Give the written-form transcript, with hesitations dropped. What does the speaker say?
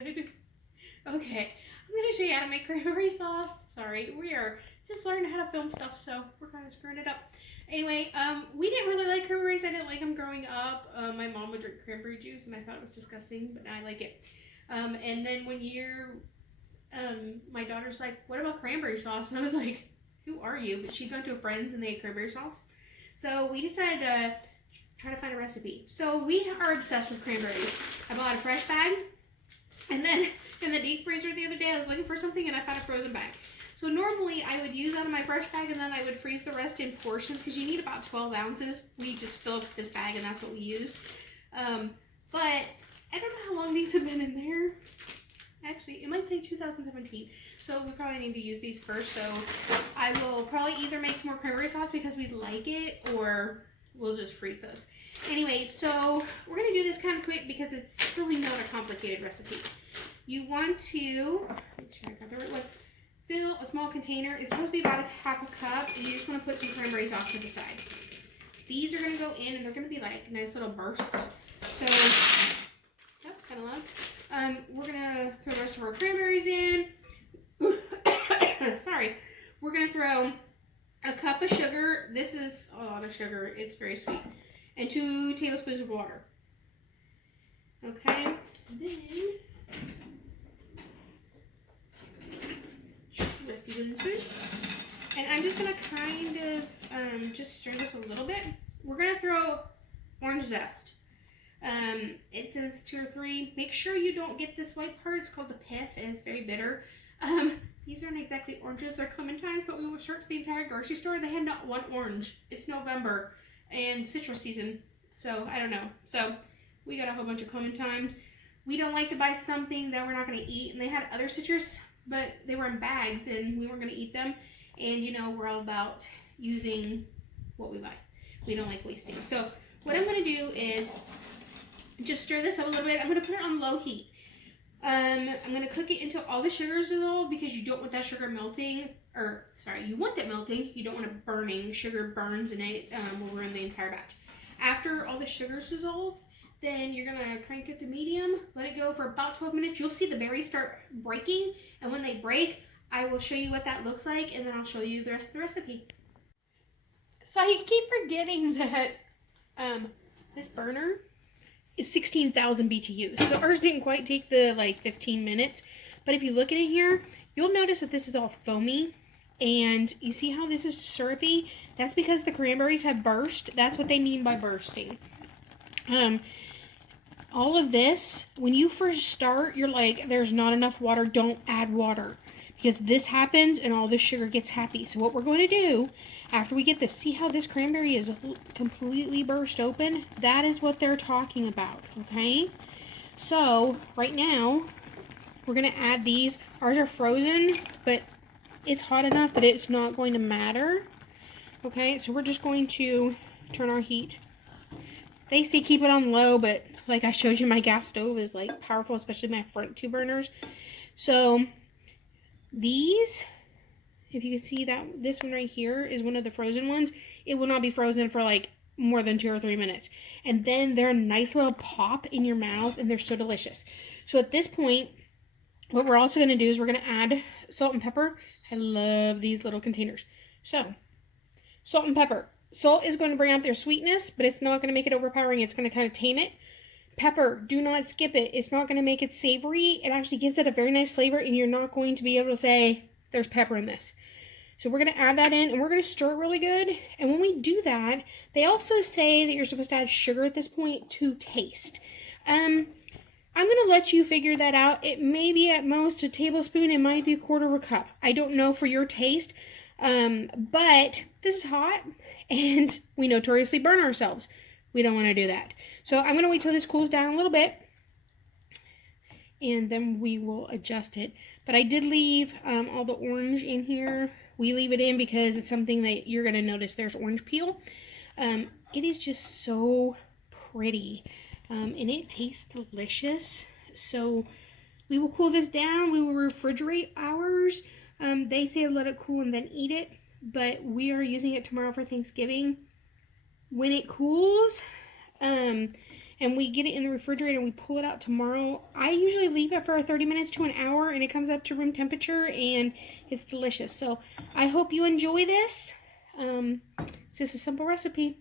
Okay, I'm gonna show you how to make cranberry sauce. Sorry, we are just learning how to film stuff, so we're kind of screwing it up. Anyway, we didn't really like cranberries. I didn't like them growing up. My mom would drink cranberry juice, and I thought it was disgusting, but now I like it. And then when my daughter's like, "What about cranberry sauce?" And I was like, "Who are you?" But she'd gone to a friend's and they had cranberry sauce, so we decided to try to find a recipe. So we are obsessed with cranberries. I bought a fresh bag. And then in the deep freezer the other day, I was looking for something and I found a frozen bag. So normally I would use out of my fresh bag and then I would freeze the rest in portions because you need about 12 ounces. We just fill up this bag and that's what we used. But I don't know how long these have been in there. Actually, it might say 2017. So we probably need to use these first. So I will probably either make some more cranberry sauce because we like it, or we'll just freeze those. Anyway, so we're going to do this kind of quick because it's really not a complicated recipe. You want to, make sure I got the right one, fill a small container. It's supposed to be about a half a cup, and you just want to put some cranberries off to the side. These are going to go in, and they're going to be like nice little bursts. So, yep, kind of loud. We're going to throw the rest of our cranberries in. Sorry. We're going to throw a cup of sugar. This is a lot of sugar. It's very sweet. And 2 tablespoons of water. Okay. Then twist these into it. And I'm just gonna kind of just stir this a little bit. We're gonna throw orange zest. It says 2 or 3. Make sure you don't get this white part. It's called the pith, and it's very bitter. These aren't exactly oranges. They're clementines, but we searched the entire grocery store and they had not one orange. It's November and citrus season, so I don't know. So we got a whole bunch of clementines. We don't like to buy something that we're not going to eat, and they had other citrus, but they were in bags and we weren't going to eat them. And you know, we're all about using what we buy. We don't like wasting. So what I'm going to do is just stir this up a little bit. I'm going to put it on low heat. I'm going to cook it until all the sugar's dissolved, because you don't want that sugar melting. Or, sorry, you want it melting. You don't want it burning. Sugar burns and it will ruin the entire batch. After all the sugar's dissolved, then you're going to crank it to medium. Let it go for about 12 minutes. You'll see the berries start breaking. And when they break, I will show you what that looks like. And then I'll show you the rest of the recipe. So I keep forgetting that this burner is 16,000 BTUs. So ours didn't quite take the 15 minutes. But if you look at it here, you'll notice that this is all foamy. And you see how this is syrupy? That's because the cranberries have burst. That's what they mean by bursting. All of this, when you first start, you're like, there's not enough water. Don't add water. Because this happens and all the sugar gets happy. So what we're going to do, after we get this, see how this cranberry is completely burst open? That is what they're talking about, okay? So, right now, we're going to add these. Ours are frozen, but it's hot enough that it's not going to matter. Okay, so we're just going to turn our heat. They say keep it on low, but like I showed you, my gas stove is like powerful, especially my front 2 burners. So these, if you can see that this one right here is one of the frozen ones. It will not be frozen for like more than 2 or 3 minutes. And then they're a nice little pop in your mouth and they're so delicious. So at this point, what we're also going to do is we're going to add salt and pepper. I love these little containers. So, salt and pepper. Salt is going to bring out their sweetness, but it's not going to make it overpowering. It's going to kind of tame it. Pepper, do not skip it. It's not going to make it savory. It actually gives it a very nice flavor, and you're not going to be able to say, there's pepper in this. So we're going to add that in, and we're going to stir it really good. And when we do that, they also say that you're supposed to add sugar at this point to taste. I'm going to let you figure that out. It may be at most a tablespoon. It might be 1/4 of a cup. I don't know for your taste. But this is hot and we notoriously burn ourselves. We don't want to do that. So I'm going to wait till this cools down a little bit and then we will adjust it. But I did leave all the orange in here. We leave it in because it's something that you're going to notice there's orange peel. It is just so pretty. And it tastes delicious. So we will cool this down. We will refrigerate ours. They say let it cool and then eat it, but we are using it tomorrow for Thanksgiving. When it cools, and we get it in the refrigerator and we pull it out tomorrow, I usually leave it for 30 minutes to an hour and it comes up to room temperature and it's delicious. So I hope you enjoy this. It's just a simple recipe.